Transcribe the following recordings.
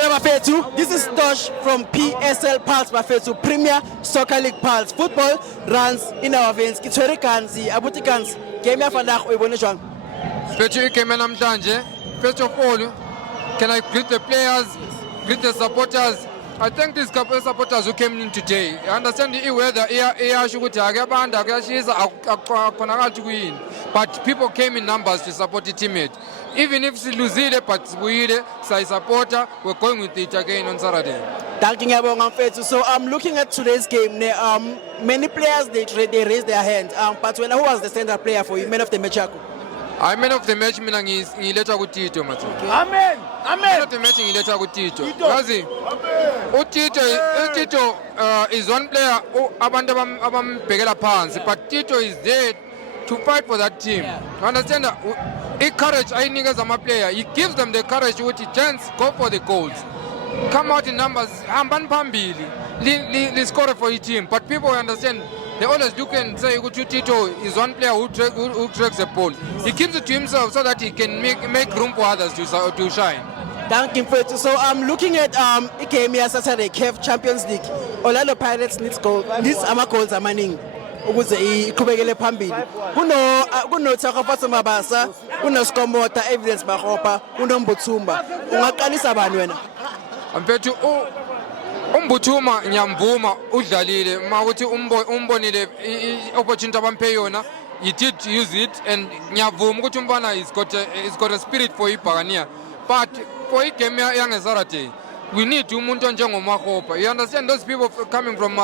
Hola Bafethu, this is Tosh from PSL Pulse Bafethu, Premier Soccer League Pulse. Football runs in our veins. Kitwere kanzi, abuti kanzi. Game ya vandag uyibone jwang? Fethu igame namhlanje. First of all, can I greet the players, greet the supporters? I thank these supporters who came in today. I understand the weather iyasho ukuthi akuyabanda kuyashisa akukhonakala kuyini. But people came in numbers to support the teammate. Even if siluzile but sibuyile sayisupporta, we're going with it again on Saturday. Thank you ngiyabonga mfethu. So I'm looking at today's game. Many players they raised their hand. But who was the center player for you, man of the match yako? I'm man of the match mina ngiletha kuTito mathu. Amen. Man of the match ngiletha kuTito. Yazi uTito is one player abantu abambhekela phansi, but Tito is there to fight for that team. You understand that? Courage ayinikeza ama player. He gives them the courage ukuthi chance go for the goals. Come out in numbers, hambani phambili. Li score for your team, but people understand. They always look and say Tito is one player who tracks the ball. He keeps it to himself so that he can make room for others to shine. Thank you, Fethu. So I'm looking at game here Saturday, CAF Champions League. Orlando Pirates needs goals amagoals amaningi ukuze iqhubekele phambili. Kuno Thakgafatso Mabasa, kuno Skomota, Evidence Magopa, kuno Mbuthumba. Ungaqalisa bani wena? Mfethu uMbuthuma ngiyamvuma udlalile mawuthi umbonile opportunity abampe yona, he did use it, and ngiyavuma ukuthi umfana he's got a spirit for iBhakania. But for igame yange Saturday, we need umuntu onjengoMagopa. You understand, those people coming from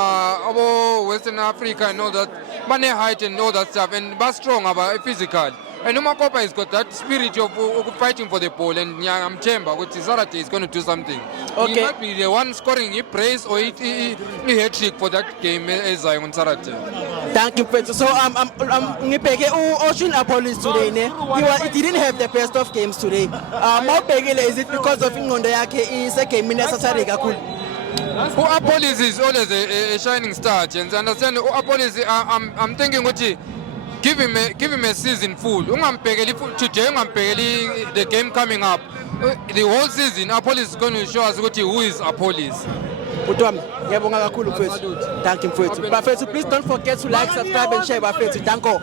Western Africa and all that, bane height and all that stuff, and but strong about physical. And uMagopa has got that spirit of fighting for the ball, and I'm Chemba, which is Saturday is going to do something. Okay. He might be the one scoring a praise or a hat-trick for that game as on Saturday. Thank you, Fethu. So ngibheke Ocean Police today ne. He didn't have the best of games today. Is it because of ingqondo yakhe isegame Saturday kakhulu? Police is always a shining star, and understand Police, I'm thinking ukuthi give him a season full. Today the game coming up. The whole season Police is going to show us who is Police. Utwami, ngiyabonga kakhulu Fethu. Thank you Fethu. Bafethu, please don't forget to like, subscribe and share Bafethu. Danko.